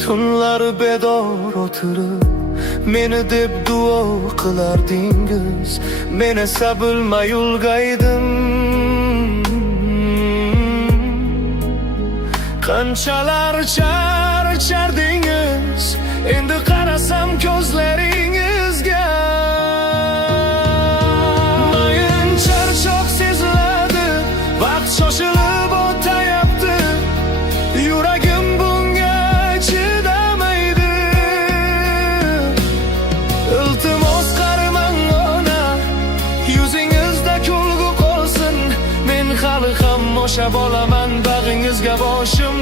Tunlar bedor o'tirib meni deb duo qilardingiz, men esa bilmay ulg'aydim. Qanchalar charchardingiz, endi qarasam ko'zlaringizga. Mayin charchoq seziladi, vaqt shoshilib o'tayapti, yuragim bunga chidamaydi. Iltimos qaramang ona, yuzingizda kulgu qolsin, men hali ham o'sha bolaman, bag'ingizga boshim